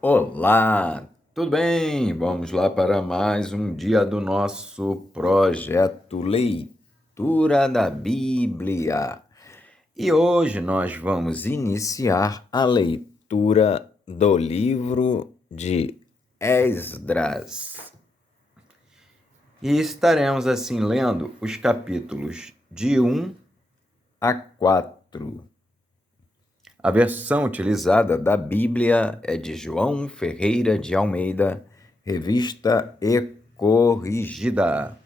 Olá, tudo bem? Vamos lá para mais um dia do nosso projeto Leitura da Bíblia. E hoje nós vamos iniciar a leitura do livro de Esdras. E estaremos assim lendo os capítulos de 1 a 4. A versão utilizada da Bíblia é de João Ferreira de Almeida, revista e corrigida.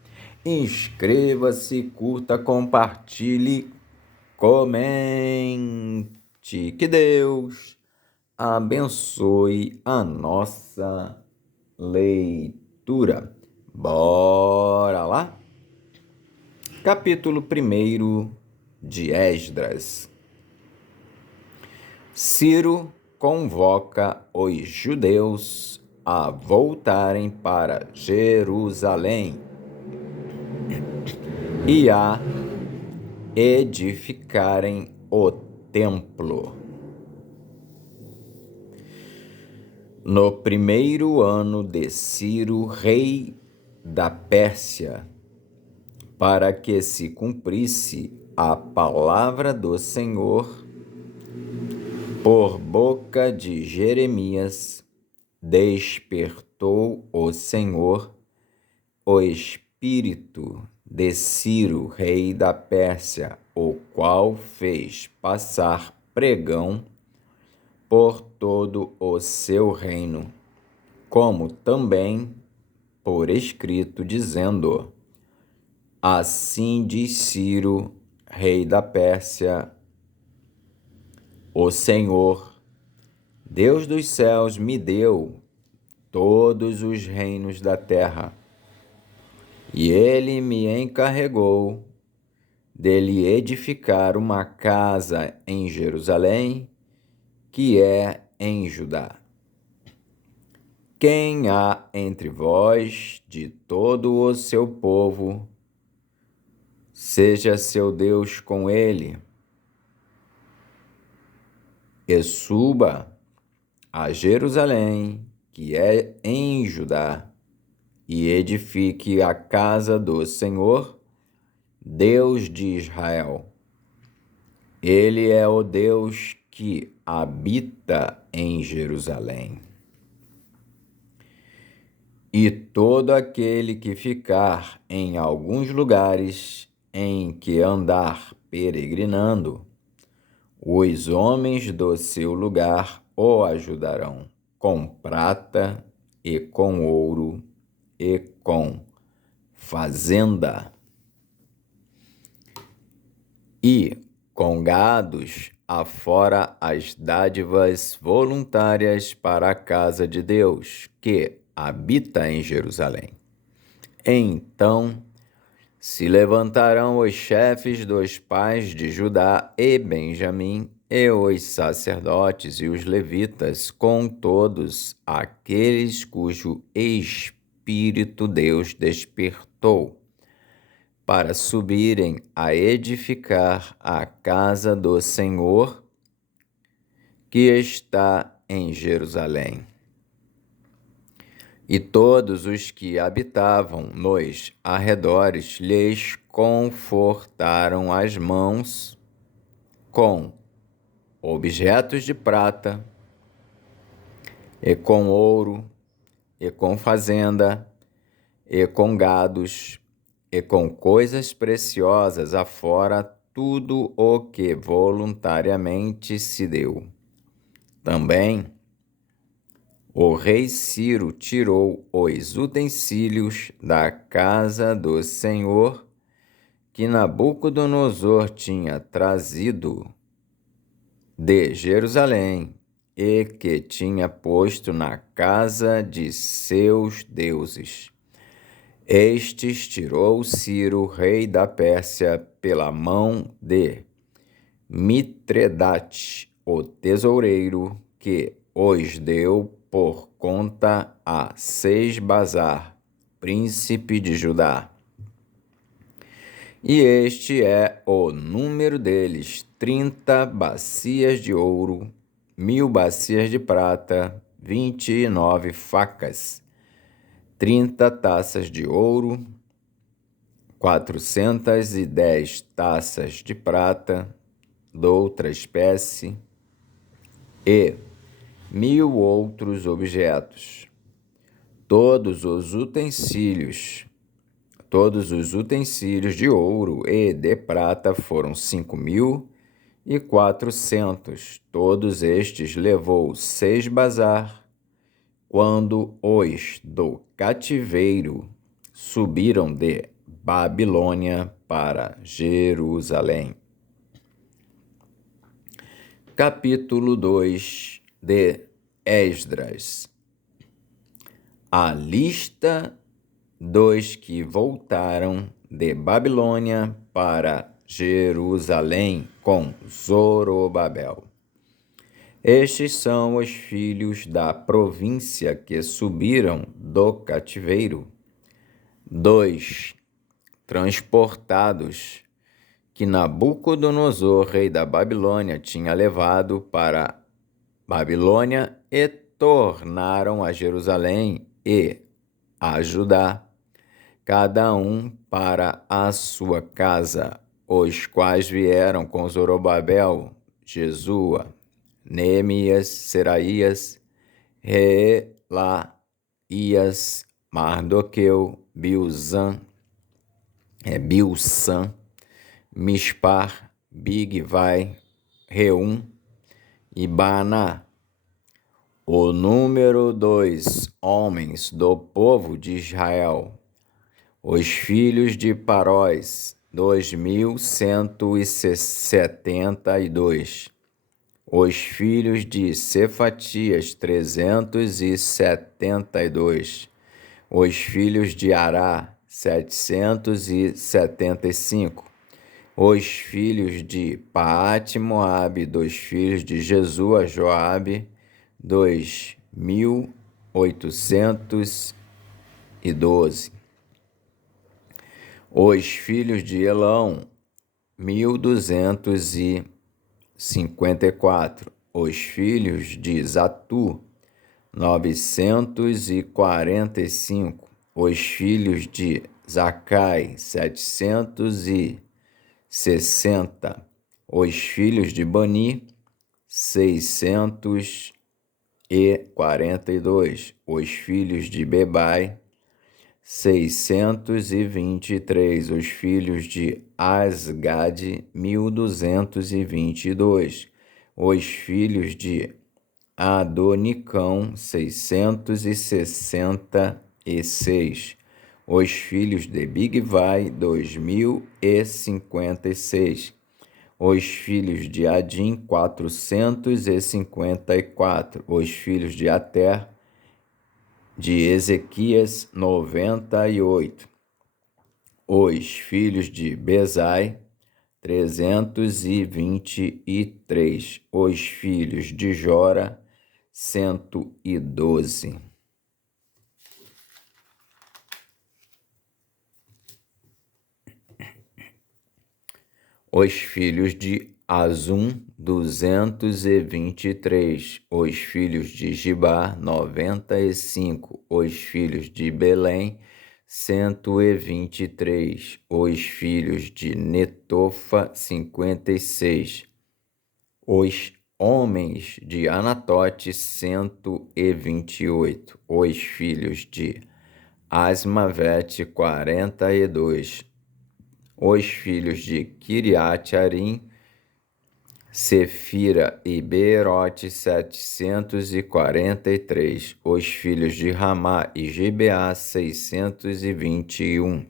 Inscreva-se, curta, compartilhe, comente. Que Deus abençoe a nossa leitura. Bora lá? Capítulo 1 de Esdras. Ciro convoca os judeus a voltarem para Jerusalém e a edificarem o templo. No primeiro ano de Ciro, rei da Pérsia, para que se cumprisse a palavra do Senhor por boca de Jeremias, despertou o Senhor o espírito de Ciro, rei da Pérsia, o qual fez passar pregão por todo o seu reino, como também por escrito, dizendo: Assim diz Ciro, rei da Pérsia, o Senhor, Deus dos céus, me deu todos os reinos da terra, e ele me encarregou de lhe edificar uma casa em Jerusalém, que é em Judá. Quem há entre vós de todo o seu povo, seja seu Deus com ele, e suba a Jerusalém, que é em Judá, e edifique a casa do Senhor, Deus de Israel. Ele é o Deus que habita em Jerusalém. E todo aquele que ficar em alguns lugares em que andar peregrinando, os homens do seu lugar o ajudarão com prata e com ouro e com fazenda e com gados, afora as dádivas voluntárias para a casa de Deus, que habita em Jerusalém. Então se levantarão os chefes dos pais de Judá e Benjamim, e os sacerdotes e os levitas, com todos aqueles cujo espírito Deus despertou, para subirem a edificar a casa do Senhor, que está em Jerusalém. E todos os que habitavam nos arredores lhes confortaram as mãos com objetos de prata, e com ouro, e com fazenda, e com gados, e com coisas preciosas, afora tudo o que voluntariamente se deu. Também o rei Ciro tirou os utensílios da casa do Senhor que Nabucodonosor tinha trazido de Jerusalém e que tinha posto na casa de seus deuses. Estes tirou Ciro, rei da Pérsia, pela mão de Mitredate, o tesoureiro, que os deu por conta a Sesbazar, príncipe de Judá. E este é o número deles: 30 bacias de ouro, 1000 bacias de prata, 29 facas, 30 taças de ouro, 410 taças de prata, doutra espécie, e 1000 outros objetos. Todos os utensílios de ouro e de prata foram 5.400. Todos estes levou Sesbazar, quando os do cativeiro subiram de Babilônia para Jerusalém. Capítulo 2 de Esdras. A lista dos que voltaram de Babilônia para Jerusalém com Zorobabel. Estes são os filhos da província que subiram do cativeiro, 2 transportados que Nabucodonosor, rei da Babilônia, tinha levado para Babilônia e tornaram a Jerusalém e a Judá, cada um para a sua casa, os quais vieram com Zorobabel, Jesua, Neemias, Seraías, Reelaías, Mardoqueu, Bilsan, Mispar, Bigvai, Reum e Baaná. O número dos homens do povo de Israel, os filhos de Parós, 2.172. Os filhos de Cefatias, 372. Os filhos de Ará, 775. Os filhos de Paate-Moabe, dos filhos de Jesua, Joabe, 2.812. Os filhos de Elão, 1.254. Os filhos de Zatu, 945. Os filhos de Zacai, 760. Os filhos de Bani, 642. Os filhos de Bebai, 623. Os filhos de Asgade, 1.222. Os filhos de Adonicão, 666. Os filhos de Bigvai, 2.056. Os filhos de Adim, 454. Os filhos de Ater, de Ezequias, 98. Os filhos de Bezai, 323. Os filhos de Jora, 112. Os filhos de Azum, 223. Os filhos de Gibá, 95. Os filhos de Belém, 123. Os filhos de Netofa, 56. Os homens de Anatote, 128. Os filhos de Asmavete, 42. Os filhos de Kiriat-Arim, Sefira e Beerote, 743. Os filhos de Ramá e Gibeá, 621.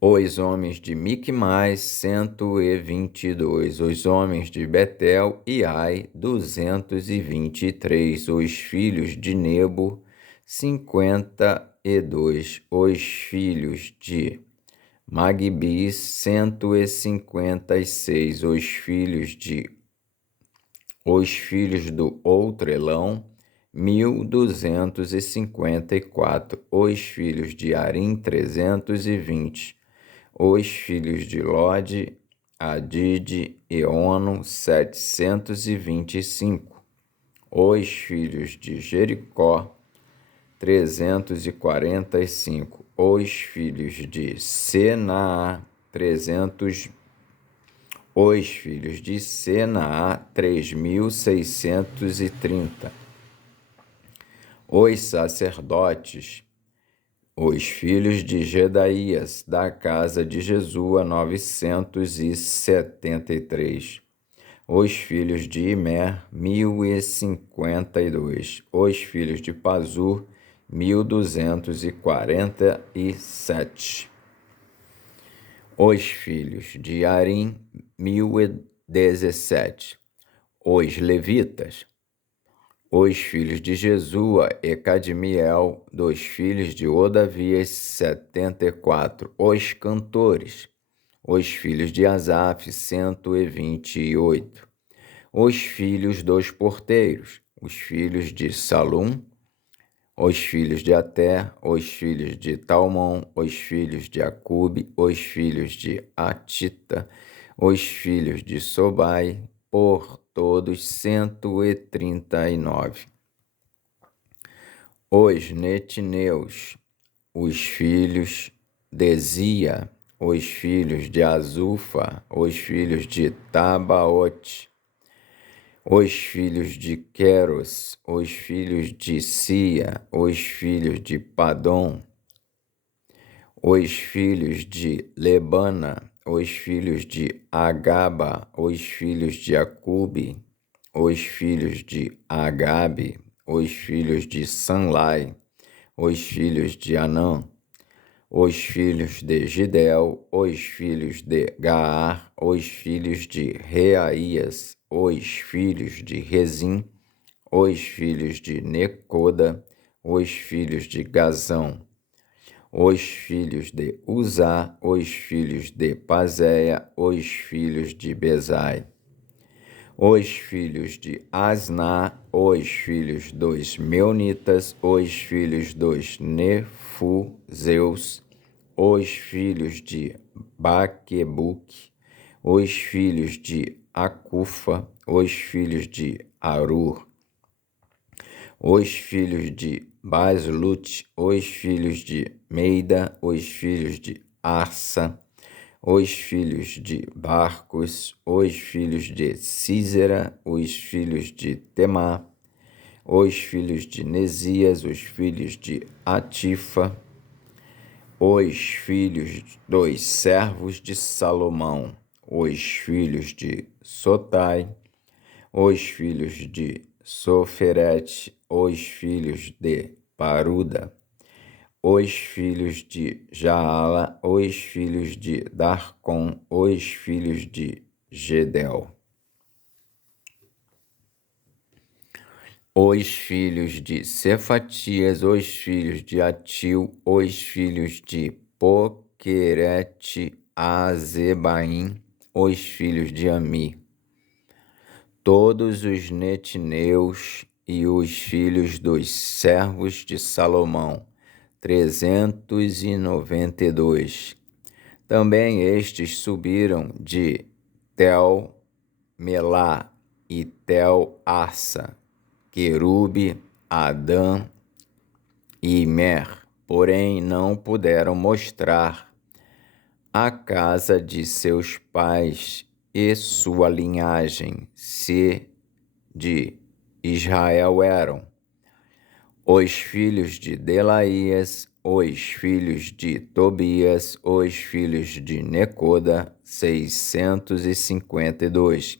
Os homens de Miquimais, 122. Os homens de Betel e Ai, 223. Os filhos de Nebo, 52. Os filhos de Magbis, 156. Os filhos do outro Elão, 1.254. Os filhos de Arim, 320. Os filhos de Lode, Adide e Ono, 725. Os filhos de Jericó, 345. Os filhos de Senaa, 300. Os filhos de Senaa, 3.630. Os sacerdotes, os filhos de Jedaías, da casa de Jesua, 973. Os filhos de Imer, 1.052. Os filhos de Pazur, 1.247. Os filhos de Arim, 1.017. Os levitas, os filhos de Jesua e Cadmiel, dos filhos de Odavias, 74. Os cantores, os filhos de Asaf, 128. Os filhos dos porteiros, os filhos de Salum, os filhos de Ater, os filhos de Talmon, os filhos de Acube, os filhos de Atita, os filhos de Sobai, por todos 139. Os netineus, os filhos de Zia, os filhos de Azufa, os filhos de Tabaote, os filhos de Queros, os filhos de Sia, os filhos de Padom, os filhos de Lebana, os filhos de Agaba, os filhos de Acube, os filhos de Agabe, os filhos de Sanlai, os filhos de Anã, os filhos de Gidel, os filhos de Gaar, os filhos de Reaías, os filhos de Rezim, os filhos de Necoda, os filhos de Gazão, os filhos de Uzá, os filhos de Pazéia, os filhos de Bezai, os filhos de Asná, os filhos dos Meunitas, os filhos dos Nefuzeus, os filhos de Baquebuque, os filhos de Acufa, os filhos de Arur, os filhos de Baslute, os filhos de Meida, os filhos de Arsa, os filhos de Barcos, os filhos de Císera, os filhos de Temá, os filhos de Nesias, os filhos de Atifa, os filhos dos servos de Salomão, os filhos de Sotai, os filhos de Soferete, os filhos de Paruda, os filhos de Jaala, os filhos de Darcon, os filhos de Gedel, os filhos de Cefatias, os filhos de Atil, os filhos de Poquerete Azebaim, os filhos de Ami, todos os netineus e os filhos dos servos de Salomão, 392. Também estes subiram de Tel-Melá e Tel-Arsa, Querube, Adã e Imer, porém não puderam mostrar a casa de seus pais e sua linhagem, se de Israel eram. Os filhos de Delaías, os filhos de Tobias, os filhos de Necoda, 652.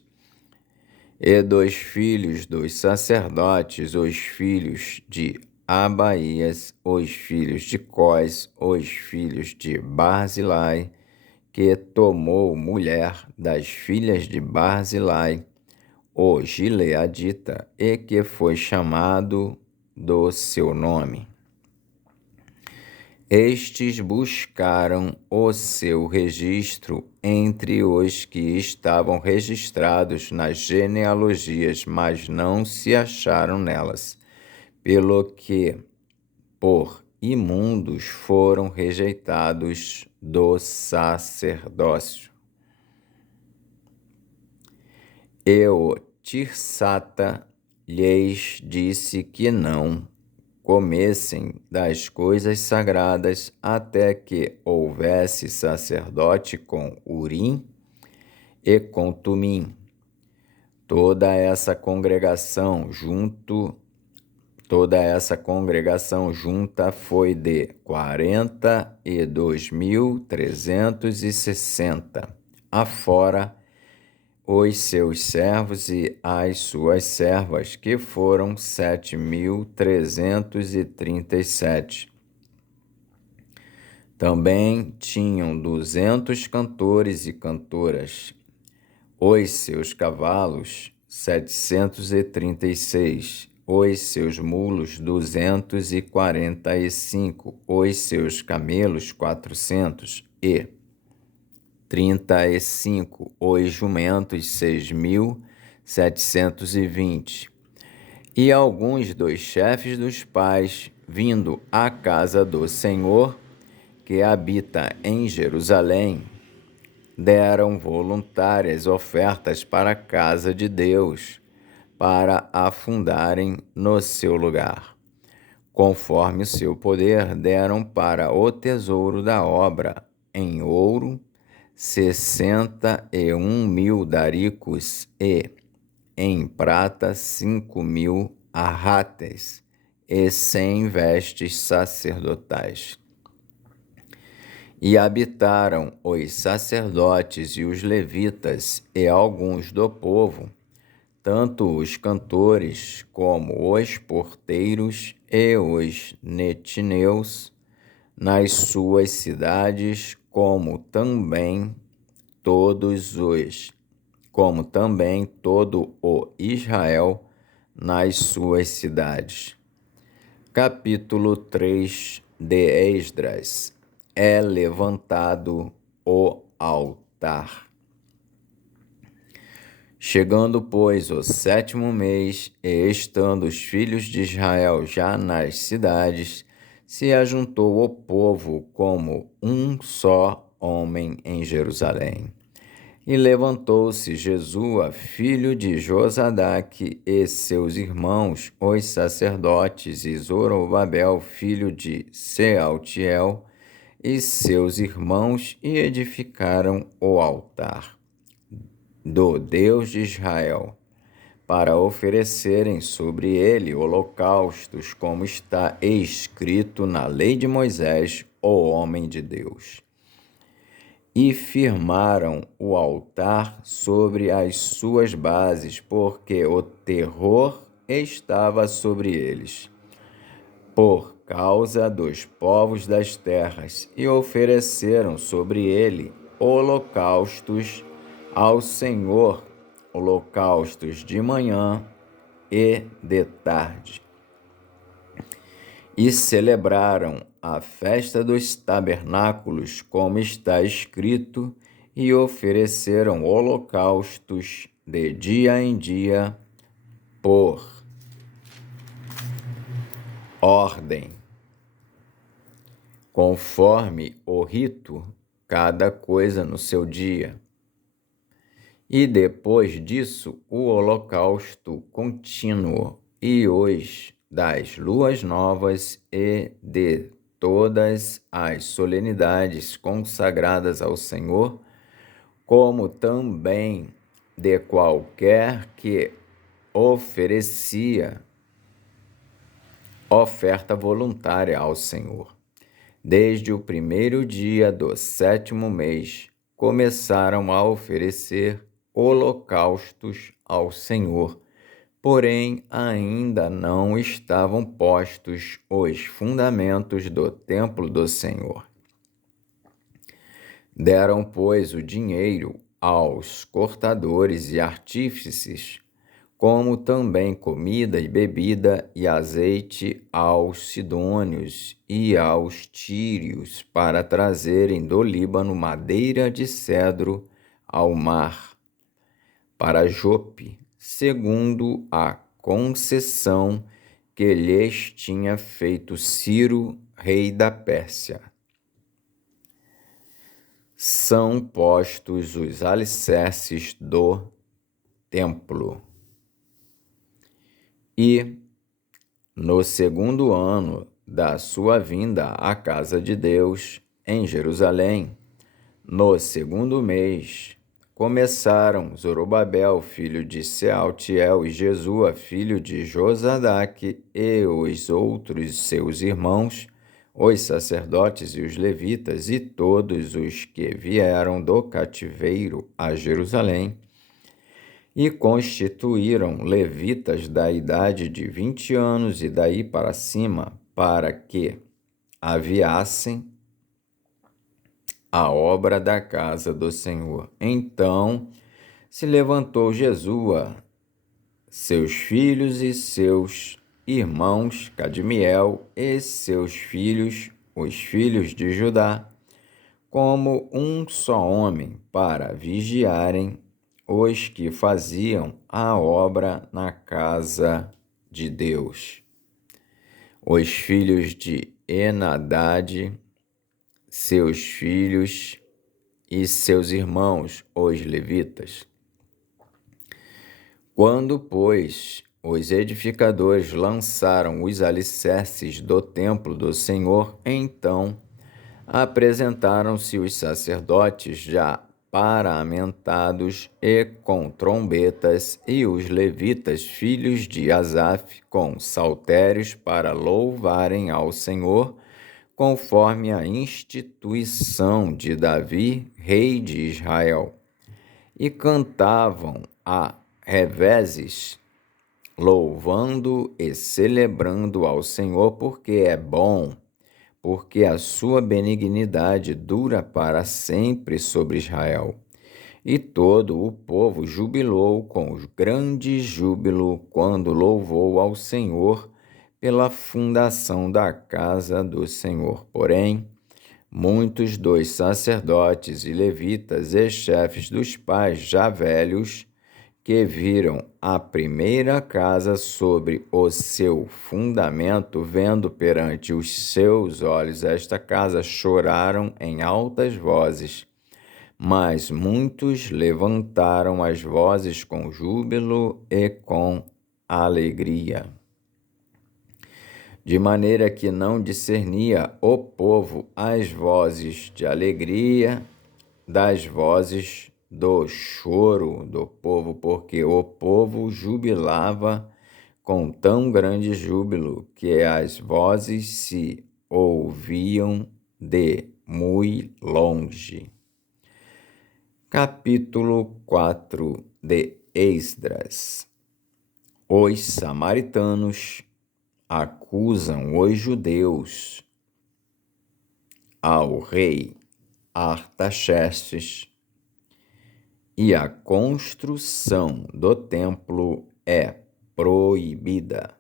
E dos filhos dos sacerdotes, os filhos de Abaías, os filhos de Cós, os filhos de Barzilai, que tomou mulher das filhas de Barzilai, o Gileadita, e que foi chamado do seu nome. Estes buscaram o seu registro entre os que estavam registrados nas genealogias, mas não se acharam nelas, pelo que, por imundos, foram rejeitados do sacerdócio. E o Tirsata lhes disse que não comessem das coisas sagradas até que houvesse sacerdote com Urim e com Tumim. Toda essa congregação junta foi de 42.360, afora os seus servos e as suas servas, que foram 7.337. Também tinham 200 cantores e cantoras. Os seus cavalos, 736. Os seus mulos, 245. Os seus camelos, 435. Os jumentos, 6.720. E alguns dos chefes dos pais, vindo à casa do Senhor, que habita em Jerusalém, deram voluntárias ofertas para a casa de Deus, para a fundarem no seu lugar. Conforme o seu poder, deram para o tesouro da obra, em ouro, 61.000 daricos e, em prata, 5.000 arrates e 100 vestes sacerdotais. E habitaram os sacerdotes e os levitas e alguns do povo, tanto os cantores como os porteiros e os netineus, nas suas cidades, como também todo o Israel nas suas cidades. Capítulo 3 de Esdras. É levantado o altar. Chegando, pois, o 7º mês, e estando os filhos de Israel já nas cidades, se ajuntou o povo como um só homem em Jerusalém. E levantou-se Jesua, filho de Josadaque, e seus irmãos, os sacerdotes, e Zorobabel, filho de Sealtiel, e seus irmãos, e edificaram o altar do Deus de Israel, para oferecerem sobre ele holocaustos, como está escrito na lei de Moisés, o homem de Deus. E firmaram o altar sobre as suas bases, porque o terror estava sobre eles, por causa dos povos das terras, e ofereceram sobre ele holocaustos ao Senhor, holocaustos de manhã e de tarde. E celebraram a festa dos tabernáculos, como está escrito, e ofereceram holocaustos de dia em dia por ordem, conforme o rito, cada coisa no seu dia. E depois disso, o holocausto contínuo e os das luas novas e de todas as solenidades consagradas ao Senhor, como também de qualquer que oferecia oferta voluntária ao Senhor. Desde o 1º dia do 7º mês, começaram a oferecer holocaustos ao Senhor, porém ainda não estavam postos os fundamentos do templo do Senhor. Deram, pois, o dinheiro aos cortadores e artífices, como também comida e bebida e azeite aos sidônios e aos tírios, para trazerem do Líbano madeira de cedro ao mar, para Jope, segundo a concessão que lhes tinha feito Ciro, rei da Pérsia. São postos os alicerces do templo. E, no segundo ano da sua vinda à casa de Deus, em Jerusalém, no segundo mês, começaram Zorobabel, filho de Sealtiel, e Jesua, filho de Josadaque, e os outros seus irmãos, os sacerdotes e os levitas, e todos os que vieram do cativeiro a Jerusalém, e constituíram levitas da idade de 20 anos e daí para cima, para que aviassem a obra da casa do Senhor. Então se levantou Jesua, seus filhos e seus irmãos, Cadmiel e seus filhos, os filhos de Judá, como um só homem, para vigiarem os que faziam a obra na casa de Deus. Os filhos de Enadade, seus filhos e seus irmãos, os levitas. Quando, pois, os edificadores lançaram os alicerces do templo do Senhor, então apresentaram-se os sacerdotes já paramentados e com trombetas, e os levitas, filhos de Asaf, com saltérios para louvarem ao Senhor, conforme a instituição de Davi, rei de Israel. E cantavam a revezes, louvando e celebrando ao Senhor, porque é bom, porque a sua benignidade dura para sempre sobre Israel. E todo o povo jubilou com grande júbilo quando louvou ao Senhor pela fundação da casa do Senhor. Porém, muitos dos sacerdotes e levitas e chefes dos pais já velhos, que viram a primeira casa sobre o seu fundamento, vendo perante os seus olhos esta casa, choraram em altas vozes. Mas muitos levantaram as vozes com júbilo e com alegria, de maneira que não discernia o povo as vozes de alegria das vozes do choro do povo, porque o povo jubilava com tão grande júbilo que as vozes se ouviam de muito longe. Capítulo 4 de Esdras. Os samaritanos acusam os judeus ao rei Artaxerxes, e a construção do templo é proibida.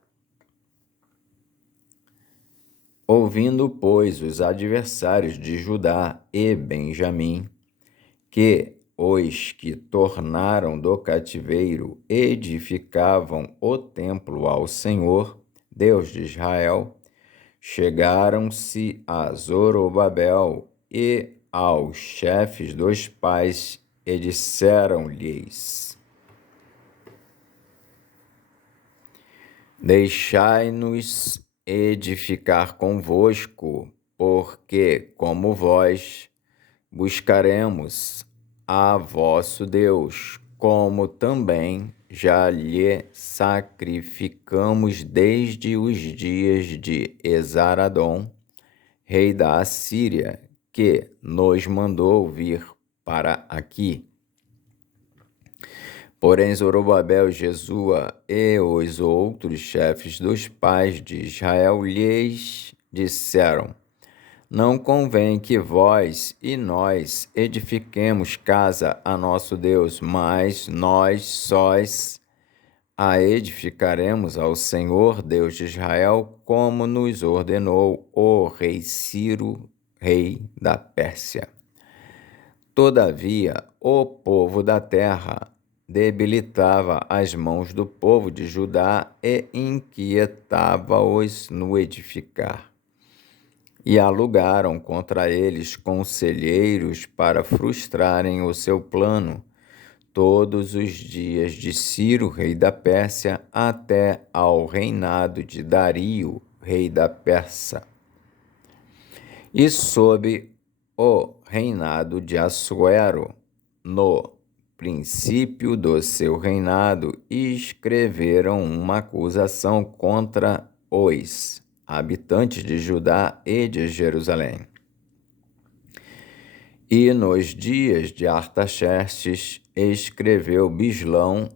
Ouvindo, pois, os adversários de Judá e Benjamim, que os que tornaram do cativeiro edificavam o templo ao Senhor, Deus de Israel, chegaram-se a Zorobabel e aos chefes dos pais e disseram-lhes: Deixai-nos edificar convosco, porque, como vós, buscaremos a vosso Deus, como também já lhe sacrificamos desde os dias de Esaradom, rei da Assíria, que nos mandou vir para aqui. Porém, Zorobabel, Jesua e os outros chefes dos pais de Israel lhes disseram: Não convém que vós e nós edifiquemos casa a nosso Deus, mas nós sós a edificaremos ao Senhor, Deus de Israel, como nos ordenou o rei Ciro, rei da Pérsia. Todavia, o povo da terra debilitava as mãos do povo de Judá e inquietava-os no edificar. E alugaram contra eles conselheiros para frustrarem o seu plano. todos os dias de Ciro, rei da Pérsia, até ao reinado de Dario, rei da Pérsia. E sob o reinado de Assuero, no princípio do seu reinado, escreveram uma acusação contra os habitantes de Judá e de Jerusalém. E nos dias de Artaxerxes escreveu Bislão,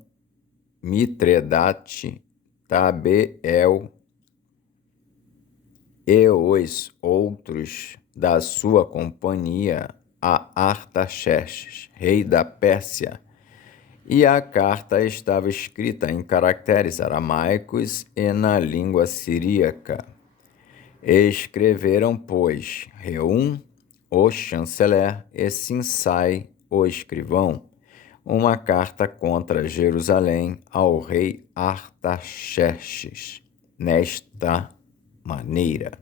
Mitredate, Tabeel e os outros da sua companhia a Artaxerxes, rei da Pérsia, e a carta estava escrita em caracteres aramaicos e na língua siríaca. Escreveram, pois, Reum, o chanceler, e Sinsai, o escrivão, uma carta contra Jerusalém ao rei Artaxerxes, nesta maneira.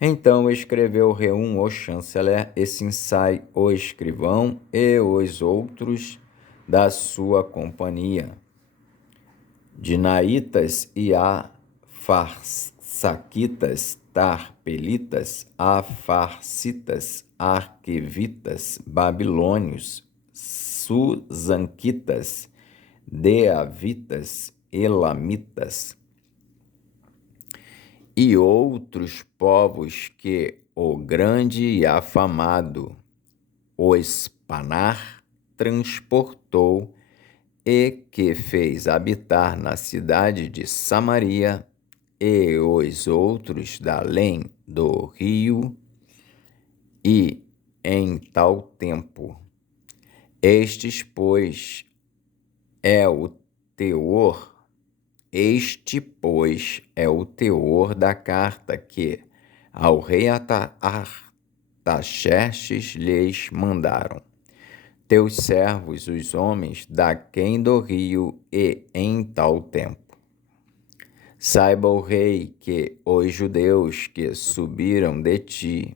Então escreveu Reum, o chanceler, e Sinsai, o escrivão, e os outros da sua companhia, Dinaitas e Afarsaquitas, Tarpelitas, Afarsitas, Arquevitas, Babilônios, Susanquitas, Deavitas, Elamitas e outros povos que o grande e afamado Ospanar transportou e que fez habitar na cidade de Samaria, e os outros da além do rio, e em tal tempo. Este, pois, é o teor da carta que ao rei Artaxerxes lhes mandaram teus servos, os homens daquém do rio, e em tal tempo. Saiba o rei que os judeus que subiram de ti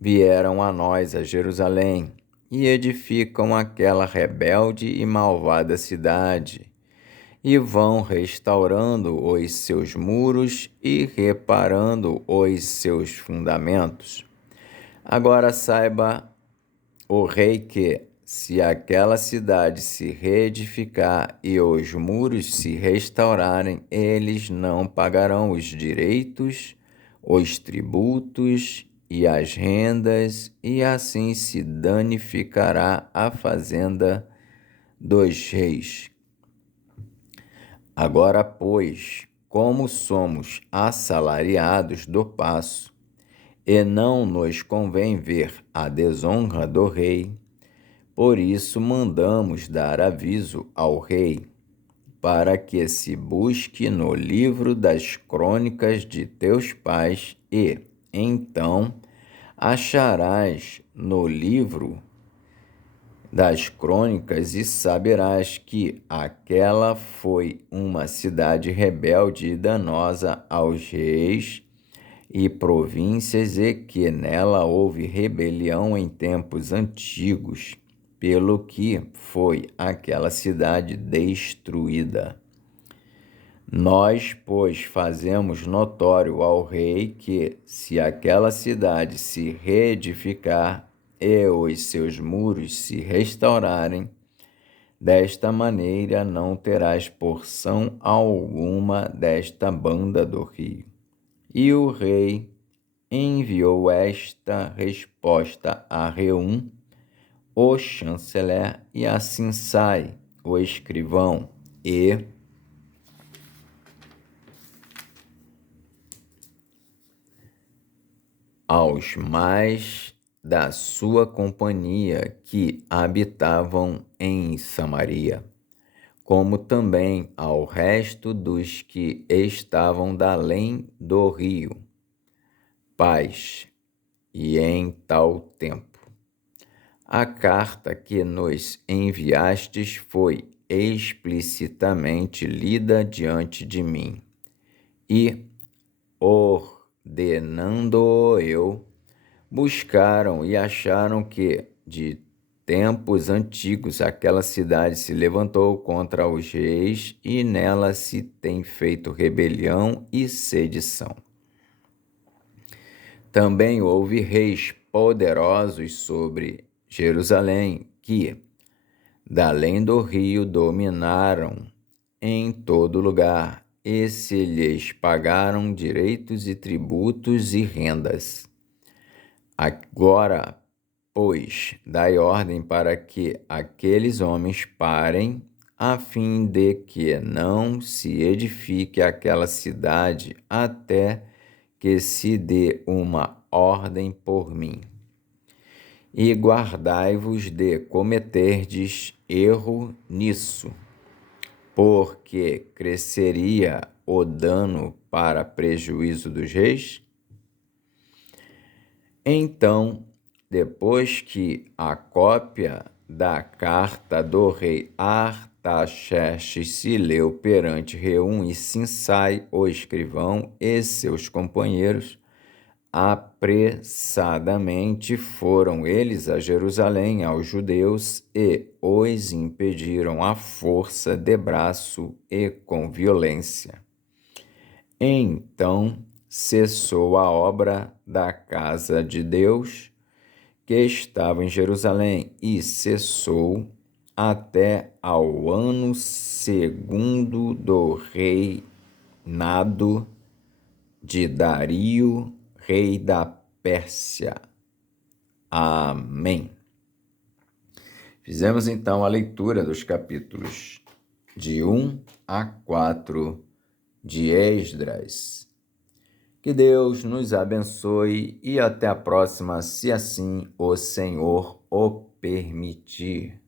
vieram a nós a Jerusalém e edificam aquela rebelde e malvada cidade, e vão restaurando os seus muros e reparando os seus fundamentos. Agora saiba o rei que, se aquela cidade se reedificar e os muros se restaurarem, eles não pagarão os direitos, os tributos e as rendas, e assim se danificará a fazenda dos reis. Agora, pois, como somos assalariados do paço, e não nos convém ver a desonra do rei, por isso mandamos dar aviso ao rei, para que se busque no livro das crônicas de teus pais, e, então, acharás no livro das crônicas e saberás que aquela foi uma cidade rebelde e danosa aos reis e províncias, e que nela houve rebelião em tempos antigos, pelo que foi aquela cidade destruída. Nós, pois, fazemos notório ao rei que, se aquela cidade se reedificar e os seus muros se restaurarem, desta maneira não terás porção alguma desta banda do rio. E o rei enviou esta resposta a Reum, o chanceler, e a Sinsai, o escrivão, e aos mais da sua companhia que habitavam em Samaria, como também ao resto dos que estavam da além do rio. Paz. E em tal tempo. A carta que nos enviastes foi explicitamente lida diante de mim, e, ordenando-o eu, buscaram e acharam que, de tempos antigos, aquela cidade se levantou contra os reis e nela se tem feito rebelião e sedição. Também houve reis poderosos sobre Jerusalém que, da além do rio, dominaram em todo lugar e se lhes pagaram direitos e tributos e rendas. Agora, pois, dai ordem para que aqueles homens parem, a fim de que não se edifique aquela cidade até que se dê uma ordem por mim. E guardai-vos de cometerdes erro nisso, porque cresceria o dano para prejuízo dos reis? Então, depois que a cópia da carta do rei Artaxerxes se leu perante Reum e Sinsai, o escrivão, e seus companheiros, apressadamente foram eles a Jerusalém aos judeus e os impediram à força de braço e com violência. Então cessou a obra da casa de Deus que estava em Jerusalém e cessou até ao ano segundo do reinado de Dario, rei da Pérsia. Amém. Fizemos então a leitura dos capítulos de 1 a 4 de Esdras. Que Deus nos abençoe e até a próxima, se assim o Senhor o permitir.